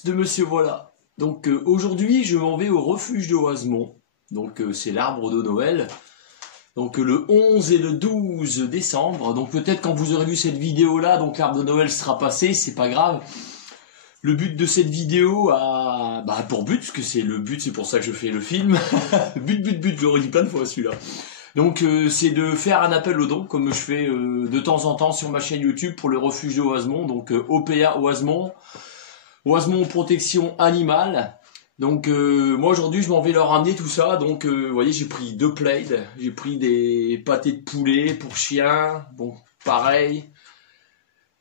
tous de Monsieur Voilà. Donc aujourd'hui je m'en vais au refuge de Oisemont. Donc c'est l'arbre de Noël. Donc le 11 et le 12 décembre. Donc peut-être quand vous aurez vu cette vidéo là, donc l'arbre de Noël sera passé, c'est pas grave. Le but de cette vidéo a pour but, parce que c'est le but, c'est pour ça que je fais le film. but, je le redis plein de fois celui-là. Donc c'est de faire un appel aux dons, comme je fais de temps en temps sur ma chaîne YouTube pour le refuge de Oisemont, donc OPA Oisemont, Oisemont Protection Animale. Donc moi aujourd'hui je m'en vais leur ramener tout ça, donc vous voyez j'ai pris 2 plaids, j'ai pris des pâtés de poulet pour chiens, bon pareil,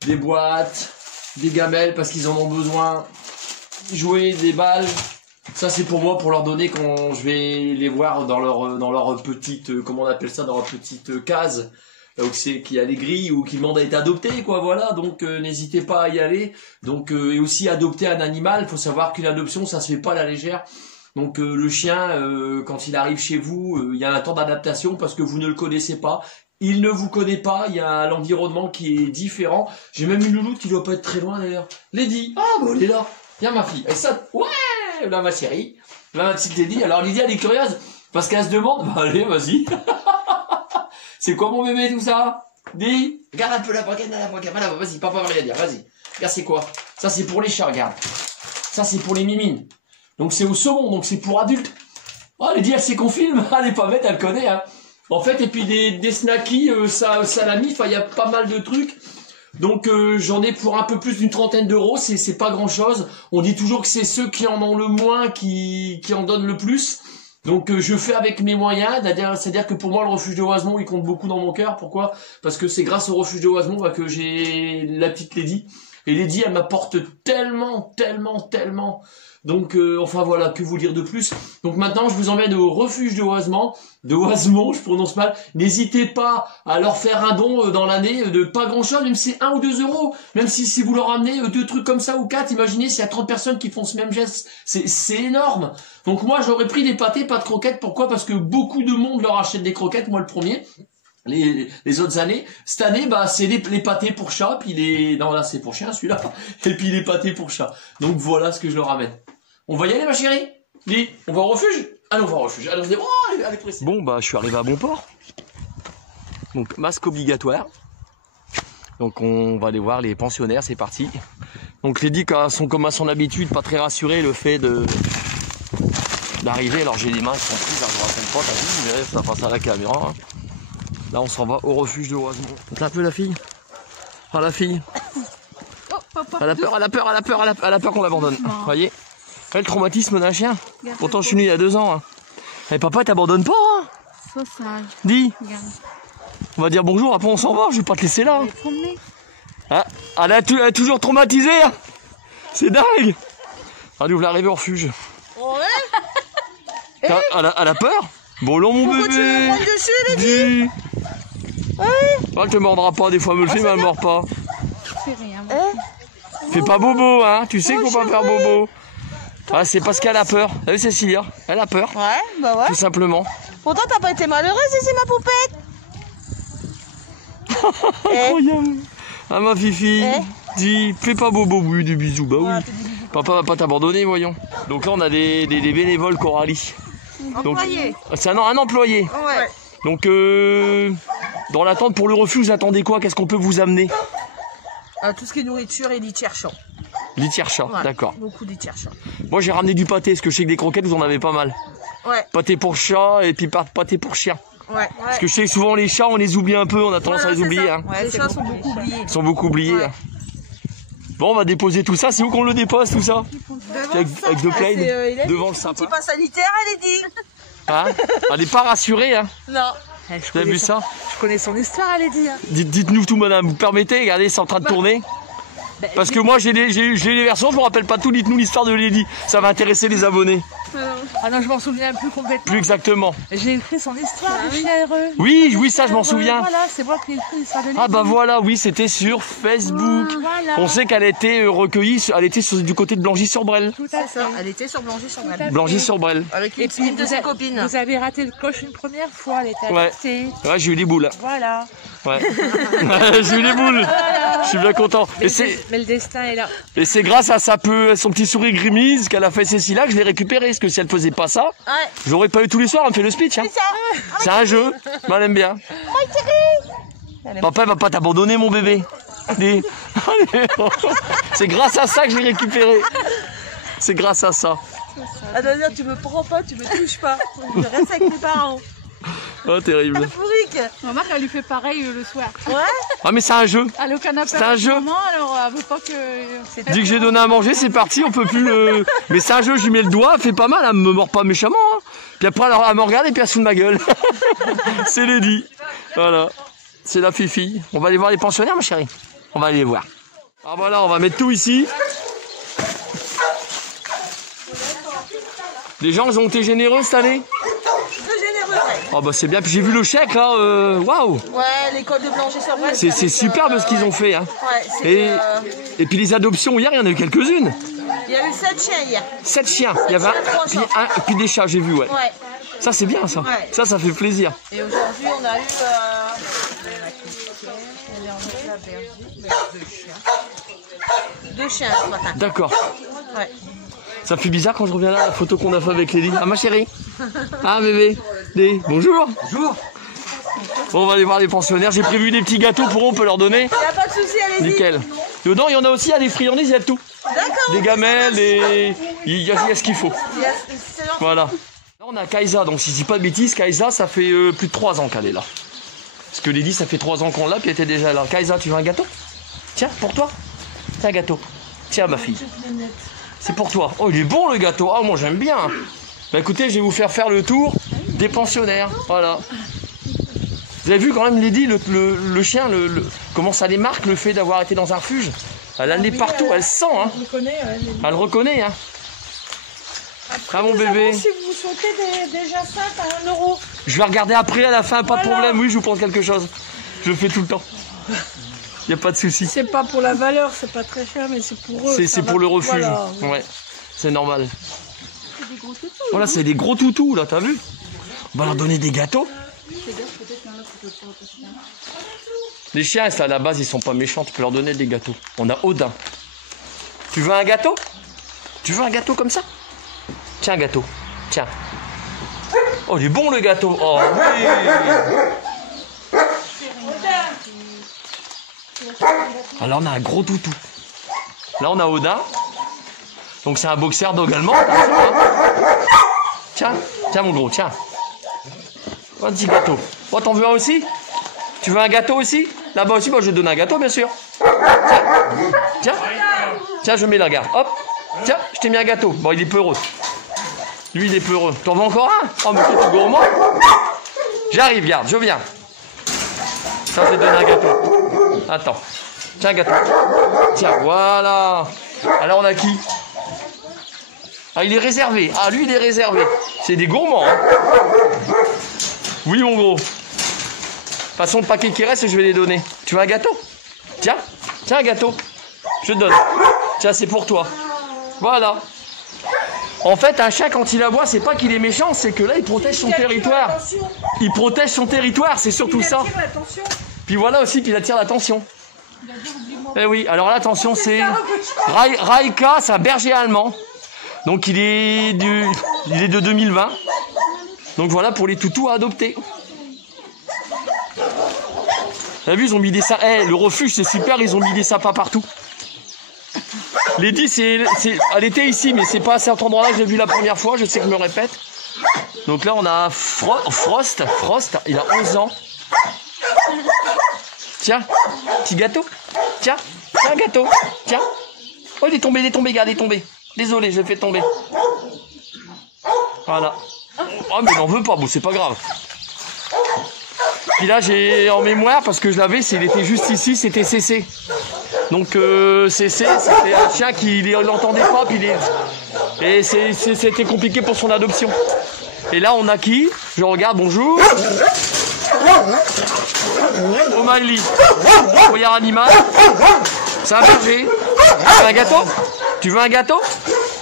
des boîtes, des gamelles parce qu'ils en ont besoin, jouer des balles. Ça c'est pour moi, pour leur donner quand je vais les voir dans leur petite, comment on appelle ça, dans leur petite case, là où c'est qu'il y a les grilles ou qui demandent à être adoptés, quoi, voilà. Donc n'hésitez pas à y aller. Donc et aussi adopter un animal. Il faut savoir qu'une adoption ça se fait pas à la légère. Donc le chien, quand il arrive chez vous, il y a un temps d'adaptation parce que vous ne le connaissez pas. Il ne vous connaît pas, il y a l'environnement qui est différent. J'ai même une louloute qui doit pas être très loin d'ailleurs. Lady, ah bon elle est là. Viens ma fille, elle saute. Ouais. Là ma chérie, là ma petite Lydie. Alors Lydie elle est curieuse parce qu'elle se demande, bah allez vas-y. C'est quoi mon bébé tout ça? Dis, regarde un peu la poignée, voilà, vas-y, papa va rien dire, vas-y. Regarde c'est quoi? Ça c'est pour les chats, regarde. Ça c'est pour les mimines. Donc c'est au saumon, donc c'est pour adultes. Oh Lydie elle sait qu'on filme, elle est pas bête, elle connaît hein. En fait et puis des snackies, salami, enfin il y a pas mal de trucs. Donc j'en ai pour un peu plus d'une trentaine d'euros, c'est pas grand chose. On dit toujours que c'est ceux qui en ont le moins qui en donnent le plus. Donc je fais avec mes moyens, c'est-à-dire que pour moi le refuge de Oisemont il compte beaucoup dans mon cœur. Pourquoi? Parce que c'est grâce au refuge de Oisemont que j'ai la petite Lady. Et Lady elle m'apporte tellement. Donc enfin voilà, que vous dire de plus. Donc maintenant je vous emmène au refuge de Oisemont, je prononce mal. N'hésitez pas à leur faire un don dans l'année de pas grand chose, même si c'est 1 ou 2 euros. Même si vous leur ramenez 2 trucs comme ça ou 4, imaginez s'il y a 30 personnes qui font ce même geste, c'est énorme. Donc moi j'aurais pris des pâtés, pas de croquettes. Pourquoi? Parce que beaucoup de monde leur achète des croquettes, moi le premier. Les autres années, cette année, c'est les pâtés pour chat, puis non là c'est pour chien celui-là, et puis les pâtés pour chat. Donc voilà ce que je leur ramène. On va y aller ma chérie? Dis, on va au refuge? Allez on va au refuge, allez on se dit, oh allez pressé. Bon je suis arrivé à bon port. Donc masque obligatoire. Donc on va aller voir les pensionnaires, c'est parti. Donc les dix sont comme à son habitude, pas très rassurés le fait d'arriver. Alors j'ai les mains qui sont prises, je vous raconte pas, t'as vu, vous verrez, ça passe à la caméra. Hein. Là on s'en va au refuge de Oisemont. T'as un peu la fille? Ah la fille. Oh, papa. Elle a peur qu'on l'abandonne. Vous voyez? Le traumatisme d'un chien. Pourtant je suis né il y a 2 ans. Hein. Et papa t'abandonne pas hein. Sois sage. Dis. Regarde. On va dire bonjour, après on s'en va, je vais pas te laisser là. Ah, elle est toujours traumatisée. Hein. C'est dingue. Elle ouvre l'arrivée au refuge. Ouais. Elle a peur? Bon non mon pourquoi bébé. Tu me prends dessus, Lady? Elle te mordra pas, des fois elle me le fait mais elle mord pas. Fais rien. Fais pas bobo hein, tu sais qu'il faut pas faire bobo. Ah c'est parce qu'elle a peur. Vous savez Cécilia, elle a peur. Ouais, bah ouais. Tout simplement. Pourtant t'as pas été malheureuse ici ma poupette. Incroyable. Ah ma fifi, dis, fais pas bobo, oui des bisous, bah oui. Papa va pas t'abandonner voyons. Donc là on a des bénévoles Coralie. Employé. C'est un employé. Ouais. Donc dans l'attente pour le refuge, vous attendez quoi? Qu'est-ce qu'on peut vous amener? Tout ce qui est nourriture et litière chat. Litière chat, Ouais, d'accord. beaucoup de litière chat. Moi j'ai ramené du pâté, parce que je sais que des croquettes vous en avez pas mal. Ouais. Pâté pour chat et puis pâté pour chien. Ouais. Parce que je sais que souvent les chats on les oublie un peu, on a tendance à les oublier. Hein. Ouais, les chats sont beaucoup oubliés. Ils sont beaucoup oubliés. Ouais. Hein. Bon on va déposer tout ça, c'est où qu'on le dépose tout ça? Avec 2 plaids devant le sapin. Pas sanitaire elle est dit. Hein, elle n'est pas rassurée hein. Non. Vous avez vu ça? Je connais son histoire elle est dit. Hein. Dites-nous tout madame, vous permettez? Regardez c'est en train de tourner. Parce que moi j'ai les versions, je me rappelle pas tout, dites-nous l'histoire de Lady, ça va intéresser les abonnés. Ah non je m'en souviens plus complètement. Plus exactement. J'ai écrit son histoire de chien heureux. Oui ça je m'en souviens. Voilà, c'est moi qui ai écrit l'histoire de Lady. Ah bah voilà, oui c'était sur Facebook. Voilà. On sait qu'elle était recueillie, elle était du côté de Blangy-sur-Brel. Tout à fait. Elle était sur Blangy-sur-Brel. Blangy-sur-Brel. Avec une de ses copines. Vous avez raté le coche une première fois, elle était Ouais. adoptée. Ouais j'ai eu les boules. Voilà. Ouais. J'ai eu les boules. Je suis bien content. Mais le destin est là. Et c'est grâce à son petit sourire grimise qu'elle a fait Cécilia que je l'ai récupéré. Parce que si elle faisait pas ça, j'aurais pas eu tous les soirs, elle me fait le speech. Hein. C'est un jeu, mais elle aime bien. Papa, il va pas t'abandonner, mon bébé. Allez. C'est grâce à ça que je l'ai récupéré. C'est grâce à ça. Elle doit dire, tu me prends pas, tu me touches pas. Je reste avec mes parents. Oh, terrible. Fourrique. Maman, elle lui fait pareil le soir. Ouais. Ah, mais c'est un jeu. Elle est au canapé. C'est un jeu. Maman, alors elle veut pas que... Dès que j'ai donné à manger, c'est parti, on peut plus le... Mais c'est un jeu, je lui mets le doigt, elle fait pas mal, elle me mord pas méchamment. Hein. Puis après, elle me regarde et puis elle se fout de ma gueule. C'est Lady. Voilà. C'est la fifi. On va aller voir les pensionnaires, ma chérie. On va aller les voir. Ah voilà, on va mettre tout ici. Les gens, ils ont été généreux cette année? Oh bah c'est bien, puis j'ai vu le chèque là, waouh! Ouais, l'école de Blanchet-sur-Bresse. C'est superbe ce qu'ils ont fait. Hein. Ouais, et puis les adoptions hier, il y en a eu quelques-unes. Il y a eu 7 chiens hier. 7 chiens, il y avait puis des chats, j'ai vu, ouais. Ça c'est bien ça, ça fait plaisir. Et aujourd'hui on a eu 2 chiens ce matin. D'accord. Ouais. Ça fait bizarre quand je reviens là, la photo qu'on a fait avec Lily. Ah ma chérie. Ah bébé. Bonjour. Bonjour. Bon, on va aller voir les pensionnaires. J'ai prévu des petits gâteaux pour eux, on peut leur donner. Il n'y a pas de souci, allez-y. Nickel. Dedans, il y en a aussi, il y a des friandises, il y a de tout. D'accord. Des gamelles, il y a ce qu'il faut. Voilà. Là, on a Kaisa, donc si je dis pas de bêtises, Kaisa, ça fait plus de 3 ans qu'elle est là. Parce que Lily, ça fait 3 ans qu'on l'a, puis elle était déjà là. Kaisa, tu veux un gâteau? Tiens, pour toi. Tiens, un gâteau. Tiens, ma fille. C'est pour toi. Oh, il est bon le gâteau. Ah, moi j'aime bien. Bah écoutez, je vais vous faire le tour des pensionnaires. Voilà. Vous avez vu quand même, Lady, le chien, comment ça les marque, le fait d'avoir été dans un refuge. Elle a le nez partout, elle sent. Hein. Elle reconnaît. Hein. Ah mon bébé. Si vous souhaitez déjà ça, t'as 1 €. Je vais regarder après à la fin, pas de problème. Oui, je vous pense quelque chose. Je le fais tout le temps. Il n'y a pas de souci. C'est pas pour la valeur, c'est pas très cher, mais c'est pour eux. C'est pour le refuge. Voilà. Ouais, c'est normal. C'est des gros toutous. Voilà, c'est des gros toutous, là, t'as vu? On va leur donner des gâteaux. Les chiens, à la base, ils sont pas méchants, tu peux leur donner des gâteaux. On a Odin. Tu veux un gâteau? Tu veux un gâteau comme ça? Tiens, un gâteau. Tiens. Oh, il est bon le gâteau. Oh, oui. Alors, on a un gros toutou. Là, on a Odin. Donc, c'est un boxer dog allemand. Tiens, tiens, mon gros, tiens. Un petit gâteau. Oh, t'en veux un aussi? Tu veux un gâteau aussi? Là-bas aussi, moi, je te donne un gâteau, bien sûr. Tiens, tiens, je mets la garde. Hop, tiens, je t'ai mis un gâteau. Bon, il est peureux. Lui, il est peureux. T'en veux encore un? Oh, mais toi, tu gourmand. J'arrive, garde, je viens. Ça, je te donne un gâteau. Attends. Tiens, un gâteau. Tiens, voilà. Alors, on a qui? Ah, il est réservé. Ah, lui, il est réservé. C'est des gourmands, hein. Oui, mon gros. De toute façon, le paquet qui reste, je vais les donner. Tu veux un gâteau? Tiens, tiens, un gâteau. Je te donne. Tiens, c'est pour toi. Voilà. En fait, un chien, quand il aboie, c'est pas qu'il est méchant, c'est que là, il protège son territoire. Il protège son territoire, c'est surtout ça. Puis voilà aussi, puis il attire l'attention. Eh oui, alors là, attention, c'est Raika, c'est un berger allemand. Donc, il est de 2020. Donc voilà pour les toutous à adopter. T'as vu, ils ont mis des sapins. Le refuge, c'est super, ils ont mis des sapins partout. Lady, elle était ici, mais c'est pas à cet endroit-là que j'ai vu la première fois, je sais que je me répète. Donc là, on a Frost, il a 11 ans. Tiens, petit gâteau. Tiens, un gâteau. Tiens. Oh, il est tombé, regarde, il est tombé. Désolé, je l'ai fait tomber. Voilà. Oh, mais il n'en veut pas, bon, c'est pas grave. Puis là, j'ai en mémoire, parce que je l'avais, il était juste ici, c'était Cécé. Donc, Cécé, c'était un chien qui l'entendait pas, puis et c'était compliqué pour son adoption. Et là, on a qui? Je regarde, bonjour. O'Malley. Foyer animal. C'est un berger. Tu veux un gâteau? Tu veux un gâteau?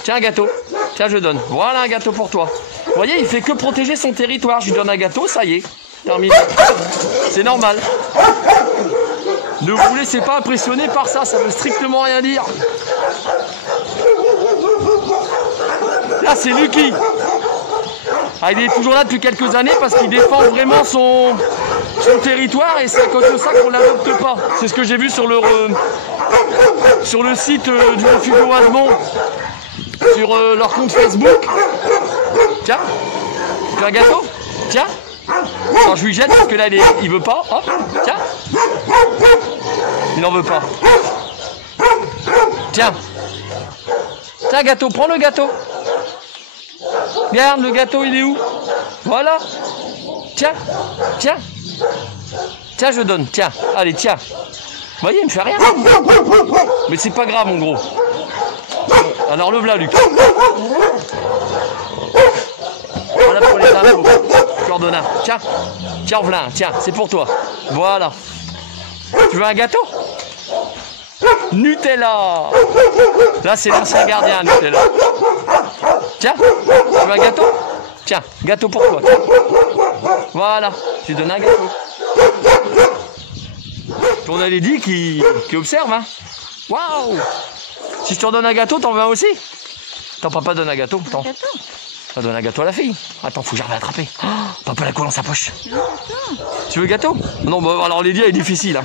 Tiens, un gâteau. Tiens, je donne. Voilà un gâteau pour toi. Vous voyez, il fait que protéger son territoire. Je lui donne un gâteau, ça y est. terminé. C'est normal. Ne vous laissez pas impressionner par ça, ça veut strictement rien dire. Là, c'est Lucky. Ah, il est toujours là depuis quelques années parce qu'il défend vraiment son territoire et c'est à cause de ça qu'on ne l'adopte pas. C'est ce que j'ai vu sur le site du refuge de Oisemont, sur leur compte Facebook. Tiens, tu veux un gâteau? Tiens. Attends, je lui jette parce que là, il veut pas. Hop, tiens. Il n'en veut pas. Tiens. Tiens, gâteau, prends le gâteau. Regarde, le gâteau, il est où? Voilà. Tiens, tiens. Tiens, je donne, tiens. Allez, tiens. Vous voyez, il me fait rien. Mais c'est pas grave, mon gros. Alors, le voilà, Luc. Voilà pour les infos. Cordona. Tiens, tiens, voilà, tiens, c'est pour toi. Voilà. Tu veux un gâteau? Nutella. Là, c'est l'ancien gardien, Nutella. Tiens, tu veux un gâteau? Tiens, gâteau pour toi. Tiens. Voilà, je te donne un gâteau. On a les dits qui observent, hein. Waouh! Si je te redonne un gâteau, t'en veux un aussi? Attends, papa donne un gâteau. Attends. On donne un gâteau à la fille. Attends, faut que j'arrive à l'attraper. Oh, papa la colle dans sa poche. Tu veux le gâteau? Non, bah, alors Lady est difficile. Hein.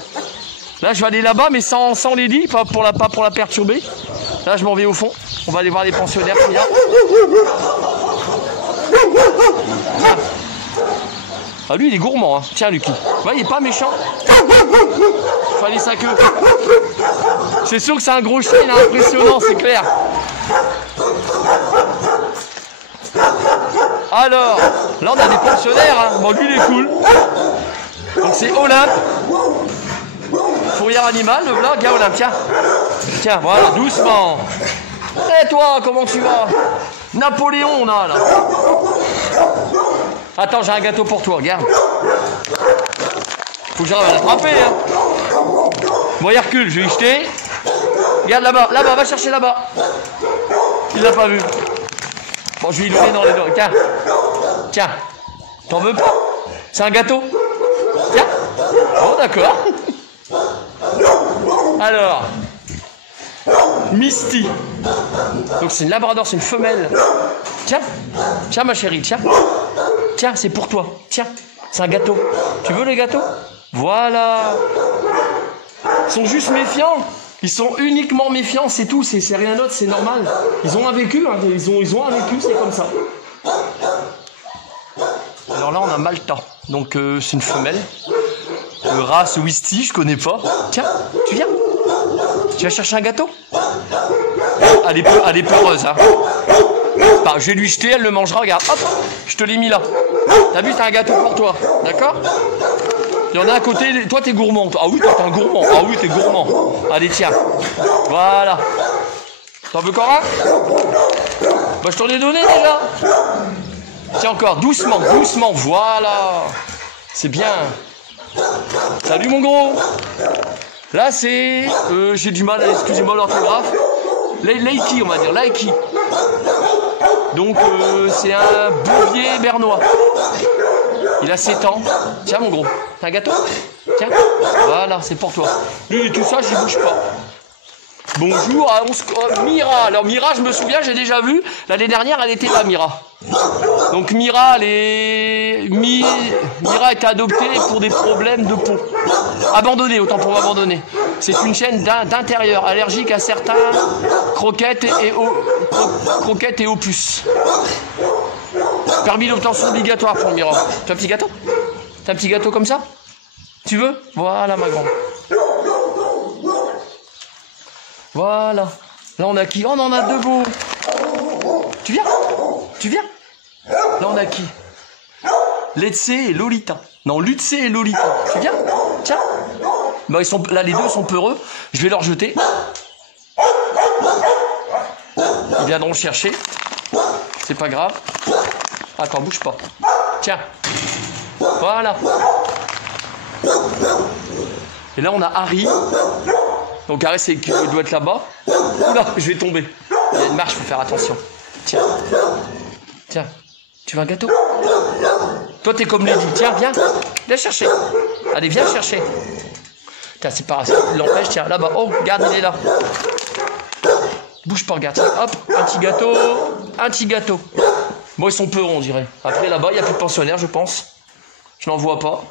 Là, je vais aller là-bas, mais sans Lady, pas pour la perturber. Là, je m'en vais au fond. On va aller voir les pensionnaires qu'il y a. Ah, lui, il est gourmand. Hein. Tiens, Lucky. Ouais, il est pas méchant. Fallait sa queue. C'est sûr que c'est un gros chien, il est impressionnant, c'est clair. Alors, là on a des pensionnaires, hein. Bon lui il est cool. Donc c'est Olympe. Fourrière animale, le vlog, hein, Olympe, tiens. Tiens, voilà, doucement. Et toi, comment tu vas? Napoléon on a là. Attends, j'ai un gâteau pour toi, regarde. Faut que j'arrive à l'attraper, hein. Bon, il recule, je vais y jeter. Regarde là-bas, là-bas, va chercher là-bas. Il l'a pas vu. Bon, je vais lui donner dans les doigts. Tiens. Tiens. T'en veux pas? C'est un gâteau? Tiens. Bon, d'accord. Alors. Misty. Donc, c'est une labrador, c'est une femelle. Tiens. Tiens, ma chérie, tiens. Tiens, c'est pour toi. Tiens. C'est un gâteau. Tu veux le gâteau? Voilà. Ils sont juste méfiants. Ils sont uniquement méfiants, c'est tout, c'est rien d'autre, c'est normal. Ils ont un vécu, hein, ils ont un vécu, c'est comme ça. Alors là, on a Malta, donc c'est une femelle. Race Wisty, je connais pas. Tiens, tu viens? Tu vas chercher un gâteau? Elle est peureuse, hein. Bah, je vais lui jeter, elle le mangera, regarde, hop, je te l'ai mis là. T'as vu, t'as un gâteau pour toi, d'accord? Il y en a à côté, toi t'es gourmand. Ah oui, toi t'es un gourmand. Ah oui, t'es gourmand. Allez, tiens. Voilà. T'en veux encore un? Bah, je t'en ai donné déjà. Tiens, encore, doucement, doucement. Voilà. C'est bien. Salut mon gros. Là, c'est. J'ai du mal, excusez-moi l'orthographe. Laiki, on va dire. Laiki. Donc, c'est un bouvier bernois. Il a 7 ans. Tiens, mon gros. T'as un gâteau? Tiens. Voilà, c'est pour toi. Lui, il est tout ça, j'y bouge pas. Bonjour à Mira. Alors, Mira, je me souviens, j'ai déjà vu. L'année dernière, elle était là, Mira. Donc, Mira, Mira a été adoptée pour des problèmes de peau. Abandonnée, autant pour m'abandonner. C'est une chienne d'intérieur, allergique à certains croquettes et opus. Permis d'obtention obligatoire pour Mira. Tu as un petit gâteau? Tu as un petit gâteau comme ça? Tu veux? Voilà, ma grande. Voilà. Là, on a qui? Oh, on en a deux beaux. Tu viens? Tu viens? Là, on a qui? Letse et Lolita. Non, Lutse et Lolita. Tu viens? Tiens. Bah, ils sont, là, les deux sont peureux. Je vais leur jeter. Ils viendront le chercher. C'est pas grave. Attends, bouge pas. Tiens. Voilà. Et là, on a Harry. Donc, Harry, il doit être là-bas. Oula, je vais tomber. Il y a une marche, il faut faire attention. Tiens. Tiens. Tu veux un gâteau? Toi, t'es comme Lady. Tiens, viens chercher. Allez, viens chercher. Tiens, c'est pas grave, il l'empêche, tiens, là-bas. Oh, regarde, il est là. Bouge pas, regarde. Hop, un petit gâteau. Bon, ils sont peureux, on dirait. Après, là-bas, il n'y a plus de pensionnaires, je pense. Je n'en vois pas.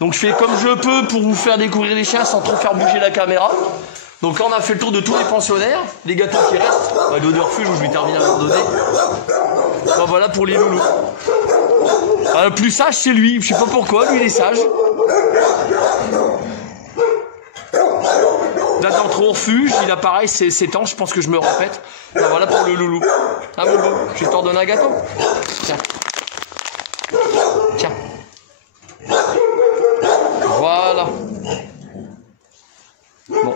Donc, je fais comme je peux pour vous faire découvrir les chiens sans trop faire bouger la caméra. Donc là, on a fait le tour de tous les pensionnaires. Les gâteaux qui restent. Le refuge où je vais terminer à un moment donné. Bon, voilà pour les loulous. Le plus sage, c'est lui. Je sais pas pourquoi, lui, il est sage. Là, d'entrer au refuge, il a pareil, c'est 7 ans, je pense que je me répète. Ben, voilà pour le loulou. Ah, bon, je vais t'en donner un gâteau. Tiens. Voilà. Bon.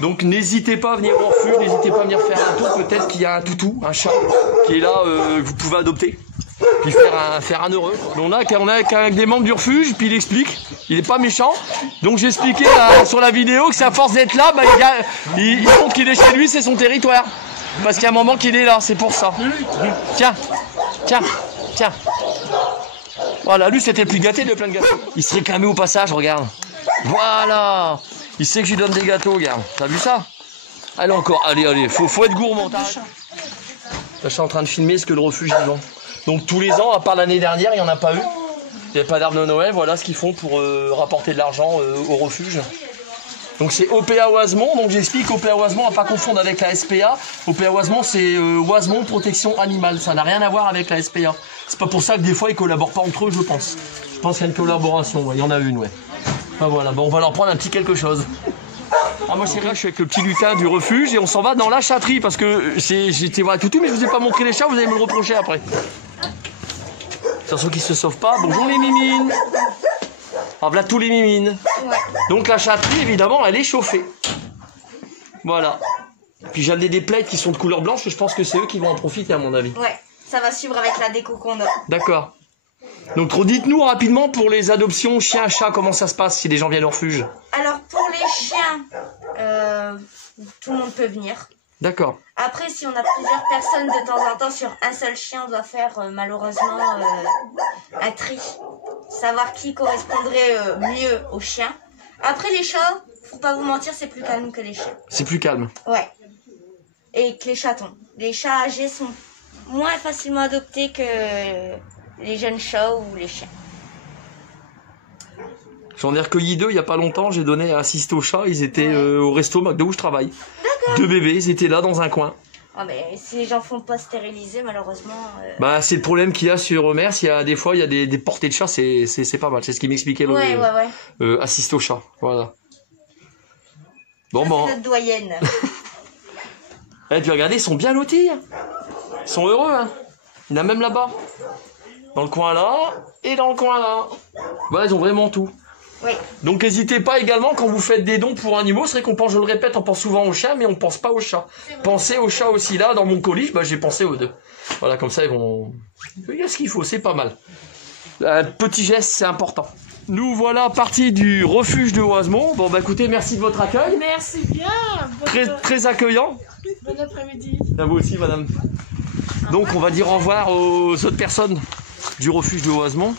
Donc n'hésitez pas à venir au refuge, n'hésitez pas à venir faire un tour. Peut-être qu'il y a un toutou, un chat qui est là, que vous pouvez adopter. Puis faire un heureux. Donc là, on est avec des membres du refuge, puis il explique. Il est pas méchant. Donc j'expliquais sur la vidéo que c'est à force d'être là, bah, il montre qu'il est chez lui, c'est son territoire. Parce qu'il y a un moment qu'il est là, c'est pour ça. Tiens. Voilà, lui c'était le plus gâté de plein de gâteaux. Il se réclamait au passage, regarde. Voilà. Il sait que je lui donne des gâteaux, regarde. T'as vu ça? Allez encore, allez, faut être gourmand. Là, je suis en train de filmer ce que le refuge ils ont. Donc tous les ans, à part l'année dernière, il n'y en a pas eu. Il n'y avait pas d'arbre de Noël, voilà ce qu'ils font pour rapporter de l'argent au refuge. Donc c'est OPA Oisemont, donc j'explique OPA Oisemont à ne pas confondre avec la SPA. OPA Oisemont c'est Oisemont Protection Animale, ça n'a rien à voir avec la SPA. C'est pas pour ça que des fois ils collaborent pas entre eux, je pense. Je pense qu'il y a une collaboration, ouais. Il y en a une, ouais. Ben voilà, bon, on va leur prendre un petit quelque chose. Ah, moi c'est là, je suis avec le petit lutin du refuge et on s'en va dans la chatterie parce que j'étais voir Toutou mais je vous ai pas montré les chats, vous allez me le reprocher après. Attention qu'ils se sauvent pas. Bonjour les mimines. Ah voilà tous les mimines. Ouais. Donc la chatterie évidemment elle est chauffée. Voilà. Puis j'ai amené des plates qui sont de couleur blanche, je pense que c'est eux qui vont en profiter à mon avis. Ouais, ça va suivre avec la déco qu'on a. D'accord. Donc dites-nous rapidement pour les adoptions chiens, chats, comment ça se passe si des gens viennent au refuge? Alors pour les chiens, tout le monde peut venir. D'accord. Après si on a plusieurs personnes de temps en temps sur un seul chien, on doit faire malheureusement un tri. Savoir qui correspondrait mieux aux chiens. Après les chats, pour pas vous mentir, c'est plus calme que les chiens. C'est plus calme. Ouais. Et que les chatons. Les chats âgés sont moins facilement adoptés que les jeunes chats ou les chiens. J'en ai recueilli 2 il y a pas longtemps, j'ai donné à assister aux chats, ils étaient au resto McDo où je travaille. D'accord. 2 bébés, ils étaient là dans un coin. Ah mais si les gens font pas stériliser malheureusement... Bah c'est le problème qu'il y a sur Mers, il y a des fois il y a des portées de chats, c'est pas mal, c'est ce qui m'expliquait assiste aux chats, voilà. Bon ça, c'est notre doyenne. Eh puis regardez, ils sont bien lotis. Ils sont heureux, hein. Il y en a même là-bas. Dans le coin là, et dans le coin là. Voilà, ils ont vraiment tout. Oui. Donc n'hésitez pas également quand vous faites des dons pour animaux, c'est vrai qu'on pense, je le répète, on pense souvent aux chiens, mais on pense pas aux chats. Pensez aux chats aussi là, dans mon colis, bah, j'ai pensé aux 2. Voilà, comme ça ils vont... Il y a ce qu'il faut, c'est pas mal. Un petit geste, c'est important. Nous voilà partis du refuge de Oisemont. Bon bah écoutez, merci de votre accueil. Merci bien. Très accueillant. Bon après-midi. À vous aussi madame. Donc on va dire au revoir aux autres personnes du refuge de Oisemont.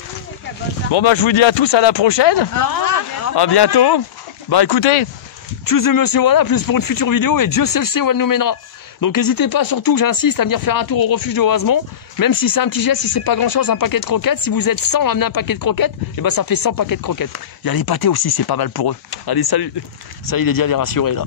Bon bah je vous dis à tous à la prochaine. Au revoir. À bientôt. Bah écoutez, tchuss de monsieur voilà, plus pour une future vidéo et Dieu seul sait où elle nous mènera. Donc n'hésitez pas surtout, j'insiste, à venir faire un tour au refuge de Oisemont. Même si c'est un petit geste, si c'est pas grand chose, un paquet de croquettes. Si vous êtes 100 à amener un paquet de croquettes, et ben ça fait 100 paquets de croquettes. Il y a les pâtés aussi, c'est pas mal pour eux. Allez salut. Ça il est dit, allez rassurer là.